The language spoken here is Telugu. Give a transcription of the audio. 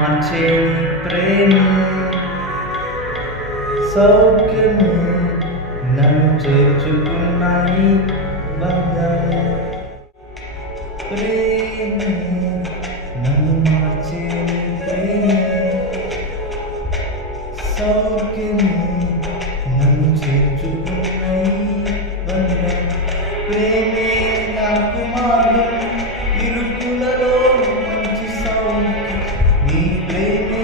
మార్చే ప్రేమే సౌఖ్యమే నన్ను చేర్చుకున్నాయి బంధమే ప్రేమే నన్ను మార్చే ప్రేమే సౌఖ్యమే నన్ను చేర్చుకున్నాయి బంధం ప్రేమే నాకు మార్గం ఇరుకులలో మంచి సౌఖ్యం నీ ప్రేమే